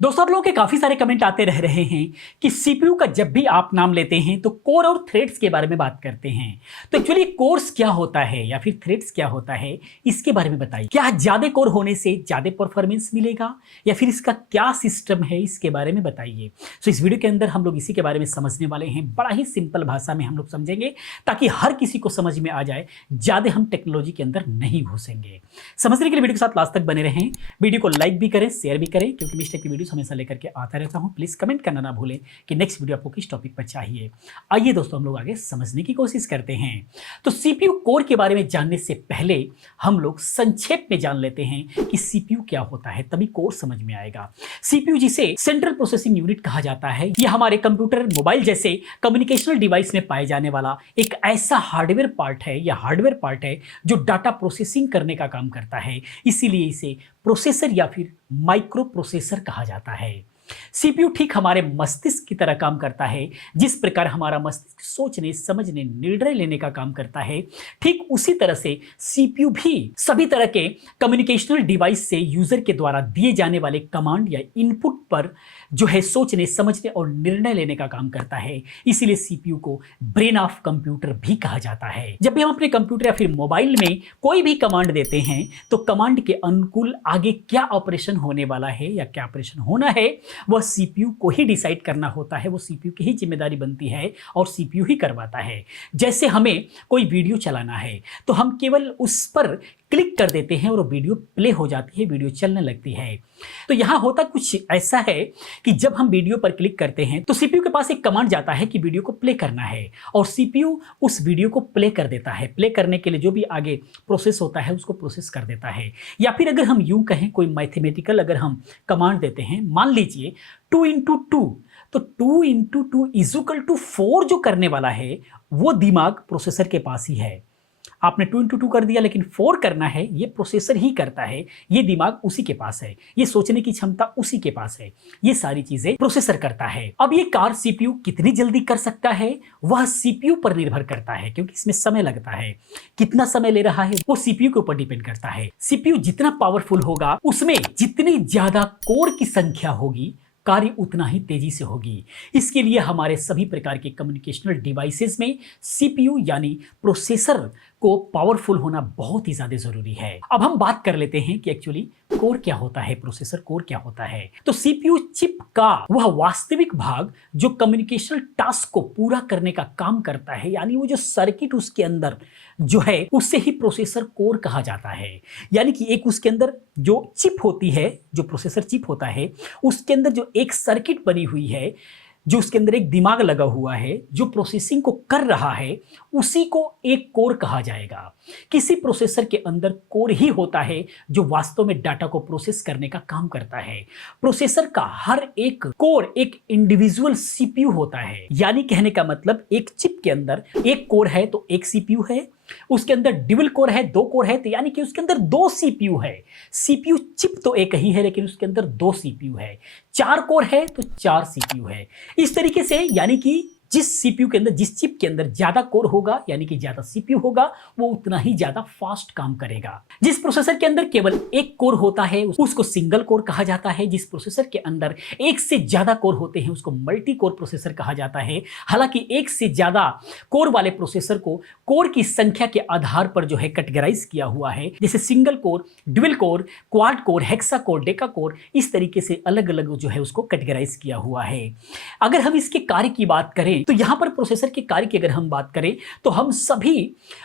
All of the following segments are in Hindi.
दोस्तों, आप लोगों के काफी सारे कमेंट आते रह रहे हैं कि सीपीयू का जब भी आप नाम लेते हैं तो कोर और थ्रेड्स के बारे में बात करते हैं। तो एक्चुअली कोर्स क्या होता है या फिर थ्रेड्स क्या होता है, इसके बारे में बताइए। क्या ज्यादा कोर होने से ज्यादा परफॉर्मेंस मिलेगा या फिर इसका क्या सिस्टम है, इसके बारे में बताइए। तो इस वीडियो के अंदर हम लोग इसी के बारे में समझने वाले हैं। बड़ा ही सिंपल भाषा में हम लोग समझेंगे ताकि हर किसी को समझ में आ जाए। ज्यादा हम टेक्नोलॉजी के अंदर नहीं घुसेंगे। समझने के लिए वीडियो के साथ लास्ट तक बने रहें। वीडियो को लाइक भी करें, शेयर भी करें, क्योंकि मिस्टेक की वीडियो हमेशा लेकर के आता रहता हूं। प्लीज कमेंट करना ना भूलें कि नेक्स्ट वीडियो आपको किस टॉपिक पर चाहिए। आइए दोस्तों, हम लोग आगे समझने की कोशिश करते हैं। तो सीपीयू कोर के बारे में जानने से पहले हम लोग संक्षेप में जान लेते हैं कि सीपीयू क्या होता है, तभी कोर समझ में आएगा। सीपीयू जिसे सेंट्रल प्रोसेसिंग यूनिट कहा जाता है, यह हमारे कंप्यूटर, मोबाइल जैसे कम्युनिकेशनल डिवाइस में पाए जाने वाला एक ऐसा हार्डवेयर पार्ट है या हार्डवेयर पार्ट है जो डाटा प्रोसेसिंग करने का काम करता है। इसीलिए इसे प्रोसेसर या फिर माइक्रो प्रोसेसर कहा जाता है। सीपीयू ठीक हमारे मस्तिष्क की तरह काम करता है। जिस प्रकार हमारा मस्तिष्क सोचने, समझने, निर्णय लेने का काम करता है, ठीक उसी तरह से सीपीयू भी सभी तरह के कम्युनिकेशनल डिवाइस से यूजर के द्वारा दिए जाने वाले कमांड या इनपुट पर जो है सोचने, समझने और निर्णय लेने का काम करता है। इसीलिए सीपीयू को ब्रेन ऑफ कंप्यूटर भी कहा जाता है। जब भी हम अपने कंप्यूटर या फिर मोबाइल में कोई भी कमांड देते हैं तो कमांड के अनुकूल आगे क्या ऑपरेशन होने वाला है या क्या ऑपरेशन होना है, वह सीपीयू को ही डिसाइड करना होता है। वो सीपीयू की ही जिम्मेदारी बनती है और सीपीयू ही करवाता है। जैसे हमें कोई वीडियो चलाना है तो हम केवल उस पर क्लिक कर देते हैं और वो वीडियो प्ले हो जाती है, वीडियो चलने लगती है। तो यहां होता कुछ ऐसा है कि जब हम वीडियो पर क्लिक करते हैं तो सीपीयू के पास एक कमांड जाता है कि वीडियो को प्ले करना है और सीपीयू उस वीडियो को प्ले कर देता है। प्ले करने के लिए जो भी आगे प्रोसेस होता है उसको प्रोसेस कर देता है। या फिर अगर हम यूं कहें, कोई मैथमेटिकल अगर हम कमांड देते हैं, मान लीजिए 2 इंटू 2, तो 2 इंटू 2 इजुकल टू 4 जो करने वाला है वो दिमाग प्रोसेसर के पास ही है। आपने 2 इंटू 2 कर दिया, लेकिन 4 करना है ये प्रोसेसर ही करता है। ये दिमाग उसी के पास है, ये सोचने की क्षमता उसी के पास है, ये सारी चीजें प्रोसेसर करता है। अब ये कार्य सीपीयू कितनी जल्दी कर सकता है वह सीपीयू पर निर्भर करता है, क्योंकि इसमें समय लगता है। कितना समय ले रहा है वो सीपीयू के ऊपर डिपेंड करता है। सीपीयू जितना पावरफुल होगा उसमें जितनी ज्यादा कोर की संख्या होगी, कार्य उतना ही तेजी से होगी। इसके लिए हमारे सभी प्रकार के कम्युनिकेशनल डिवाइसेस में सीपीयू यानी प्रोसेसर को पावरफुल होना बहुत ही ज्यादा जरूरी है। अब हम बात कर लेते हैं कि एक्चुअली कोर क्या होता है, प्रोसेसर कोर क्या होता है। तो सीपीयू चिप का वह वास्तविक भाग जो कम्युनिकेशनल टास्क को पूरा करने का काम करता है, यानी वो जो सर्किट उसके अंदर जो है उसे ही प्रोसेसर कोर कहा जाता है। यानी कि एक उसके अंदर जो चिप होती है, जो प्रोसेसर चिप होता है, उसके अंदर जो एक सर्किट बनी हुई है, जो उसके अंदर एक दिमाग लगा हुआ है जो प्रोसेसिंग को कर रहा है, उसी को एक कोर कहा जाएगा। किसी प्रोसेसर के अंदर कोर ही होता है जो वास्तव में डाटा को प्रोसेस करने का काम करता है। प्रोसेसर का हर एक कोर एक इंडिविजुअल सीपीयू होता है। यानी कहने का मतलब एक चिप के अंदर एक कोर है तो एक सीपीयू है, उसके अंदर ड्यूल कोर है, 2 कोर है, तो यानी कि उसके अंदर 2 सीपीयू है। सीपीयू चिप तो एक ही है लेकिन उसके अंदर 2 सीपीयू है। 4 कोर है तो 4 सीपीयू है। इस तरीके से यानी कि जिस सीपीयू के अंदर, जिस चिप के अंदर ज्यादा कोर होगा यानी कि ज्यादा सीपीयू होगा, वो उतना ही ज्यादा फास्ट काम करेगा। जिस प्रोसेसर के अंदर केवल एक कोर होता है उसको सिंगल कोर कहा जाता है। जिस प्रोसेसर के अंदर एक से ज्यादा कोर होते हैं उसको मल्टी कोर प्रोसेसर कहा जाता है। हालांकि एक से ज्यादा कोर वाले प्रोसेसर को कोर की संख्या के आधार पर जो है कैटेगराइज किया हुआ है, जैसे single core, dual core, quad core, hexa core, Deka core, इस तरीके से अलग अलग जो है उसको कैटेगराइज किया हुआ है। अगर हम इसके कार्य की बात करें तो यहां पर प्रोसेसर के कार्य की अगर हम बात करें तो हम सभी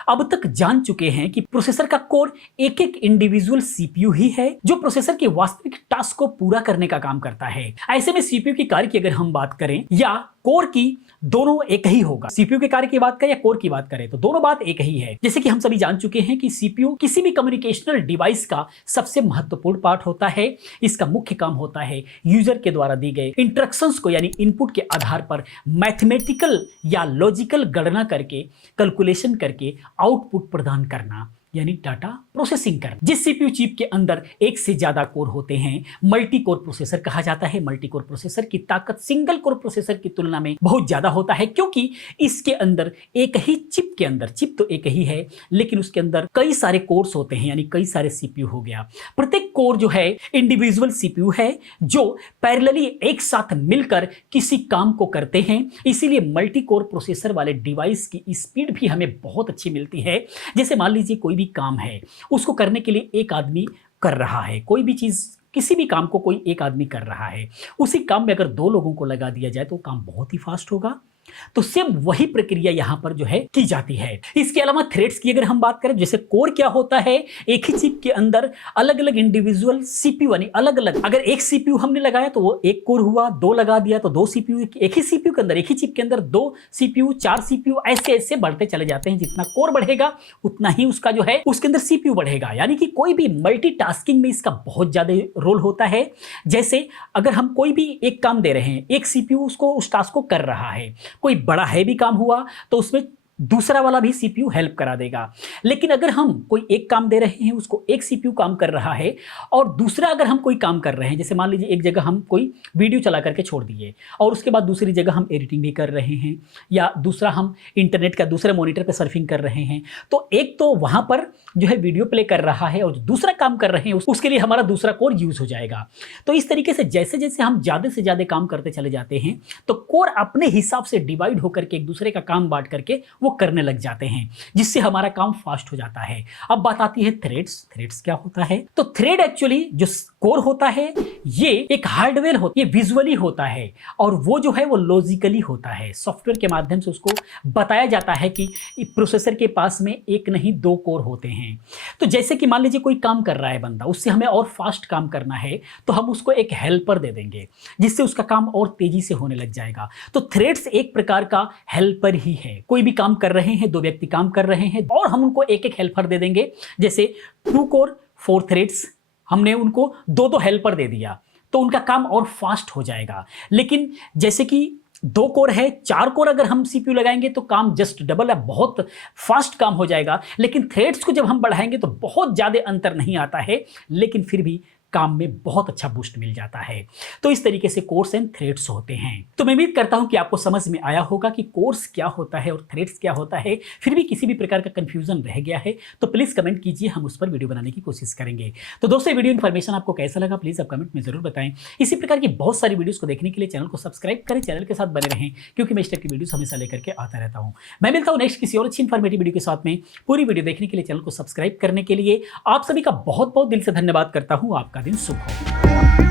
अब तक जान चुके हैं कि प्रोसेसर का कोर एक एक इंडिविजुअल सीपीयू ही है जो प्रोसेसर के वास्तविक टास्क को पूरा करने का काम करता है। ऐसे में सीपीयू की कार्य की अगर हम बात करें या कोर की, दोनों एक ही होगा। सीपीयू के कार्य की बात करें या कोर की बात करें तो दोनों बात एक ही है। जैसे कि हम सभी जान चुके हैं कि सीपीयू किसी भी कम्युनिकेशनल डिवाइस का सबसे महत्वपूर्ण पार्ट होता है। इसका मुख्य काम होता है यूजर के द्वारा दी गए इंस्ट्रक्शंस को यानी इनपुट के आधार पर मैथमेटिकल या लॉजिकल गणना करके, कैलकुलेशन करके आउटपुट प्रदान करना। यानी डाटा प्रोसेसिंग करना। जिस सीपीयू चिप के अंदर एक से ज्यादा कोर होते हैं मल्टी कोर प्रोसेसर कहा जाता है। मल्टी कोर प्रोसेसर की ताकत सिंगल कोर प्रोसेसर की तुलना में बहुत ज्यादा होता है, क्योंकि इसके अंदर एक ही चिप के अंदर, चिप तो एक ही है लेकिन उसके अंदर कई सारे कोर्स होते हैं, यानी कई सारे सीपीयू हो गया। प्रत्येक कोर जो है इंडिविजुअल सीपीयू है जो पैरेलली एक साथ मिलकर किसी काम को करते हैं। इसीलिए मल्टी कोर प्रोसेसर वाले डिवाइस की स्पीड भी हमें बहुत अच्छी मिलती है। जैसे मान लीजिए कोई भी काम है, उसको करने के लिए एक आदमी कर रहा है, कोई भी चीज, किसी भी काम को कोई एक आदमी कर रहा है, उसी काम में अगर दो लोगों को लगा दिया जाए तो काम बहुत ही फास्ट होगा। तो सेम वही प्रक्रिया यहां पर जो है की जाती है। इसके अलावा थ्रेड्स की अगर हम बात करें, जैसे कोर क्या होता है, एक ही चिप के अंदर अलग अलग इंडिविजुअल सीपीयू, यानी अलग अलग, अगर एक सीपीयू हमने लगाया तो वो एक कोर हुआ, दो लगा दिया तो दो सीपीयू, एक ही सीपीयू के अंदर, एक ही चिप के अंदर दो सीपीयू, चार सीपीयू, ऐसे ऐसे बढ़ते चले जाते हैं। जितना कोर बढ़ेगा उतना ही उसका जो है उसके अंदर सीपीयू बढ़ेगा। यानी कि कोई भी मल्टीटास्किंग में इसका बहुत ज्यादा रोल होता है। जैसे अगर हम कोई भी एक काम दे रहे हैं, एक सीपीयू उसको उस टास्क को कर रहा है, कोई बड़ा हैवी काम हुआ तो उसमें दूसरा वाला भी सीपीयू हेल्प करा देगा। लेकिन अगर हम कोई एक काम दे रहे हैं, उसको एक सीपीयू काम कर रहा है, और दूसरा अगर हम कोई काम कर रहे हैं, जैसे मान लीजिए एक जगह हम कोई वीडियो चला करके छोड़ दिए और उसके बाद दूसरी जगह हम एडिटिंग भी कर रहे हैं, या दूसरा हम इंटरनेट का दूसरे मॉनिटर पर सर्फिंग कर रहे हैं, तो एक तो वहां पर जो है वीडियो प्ले कर रहा है और दूसरा काम कर रहे हैं उसके लिए हमारा दूसरा कोर यूज हो जाएगा। तो इस तरीके से जैसे जैसे हम ज्यादा से ज्यादा काम करते चले जाते हैं तो कोर अपने हिसाब से डिवाइड होकर के एक दूसरे का काम बांट करके वो करने लग जाते हैं, जिससे हमारा काम फास्ट हो जाता है। अब बात आती है थ्रेड्स। थ्रेड्स क्या होता है? तो थ्रेड एक्चुअली जो कोर होता है ये एक हार्डवेयर होता है, ये विजुअली होता है, और वो जो है वो लॉजिकली होता है। सॉफ्टवेयर के माध्यम से उसको बताया जाता है कि प्रोसेसर के पास में एक नहीं दो कोर होते हैं। तो जैसे कि मान लीजिए कोई काम कर रहा है बंदा, उससे हमें और फास्ट काम करना है तो हम उसको एक हेल्पर दे देंगे जिससे उसका काम और तेजी से होने लग जाएगा। तो थ्रेड्स एक प्रकार का हेल्पर ही है। कोई भी काम कर रहे हैं, दो व्यक्ति काम कर रहे हैं और हम उनको एक एक हेल्पर दे देंगे। जैसे 2 कोर 4 थ्रेड्स, हमने उनको दो दो हेल्पर दे दिया तो उनका काम और फास्ट हो जाएगा। लेकिन जैसे कि 2 कोर है, 4 कोर अगर हम सीपीयू लगाएंगे तो काम जस्ट डबल है, बहुत फास्ट काम हो जाएगा। लेकिन थ्रेड्स को जब हम बढ़ाएंगे तो बहुत ज्यादा अंतर नहीं आता है, लेकिन फिर भी काम में बहुत अच्छा बूस्ट मिल जाता है। तो इस तरीके से कोर्स एंड थ्रेड्स होते हैं। तो मैं उम्मीद करता हूं कि आपको समझ में आया होगा कि कोर्स क्या होता है और थ्रेड्स क्या होता है। फिर भी किसी भी प्रकार का कंफ्यूजन रह गया है तो प्लीज कमेंट कीजिए, हम उस पर वीडियो बनाने की कोशिश करेंगे। तो दोस्तों, वीडियो इन्फॉर्मेशन आपको कैसा लगा प्लीज आप कमेंट में जरूर बताएं। इसी प्रकार की बहुत सारी वीडियोस को देखने के लिए चैनल को सब्सक्राइब करें, चैनल के साथ बने रहें, क्योंकि मैं इस टाइप की वीडियोस हमेशा लेकर के आता रहता हूं। मैं मिलता हूं नेक्स्ट किसी और अच्छी इन्फॉर्मेटिव वीडियो के साथ में। पूरी वीडियो देखने के लिए चैनल को सब्सक्राइब करने के लिए आप सभी का बहुत बहुत दिल से धन्यवाद करता हूं। आपका दिन शुभ हो।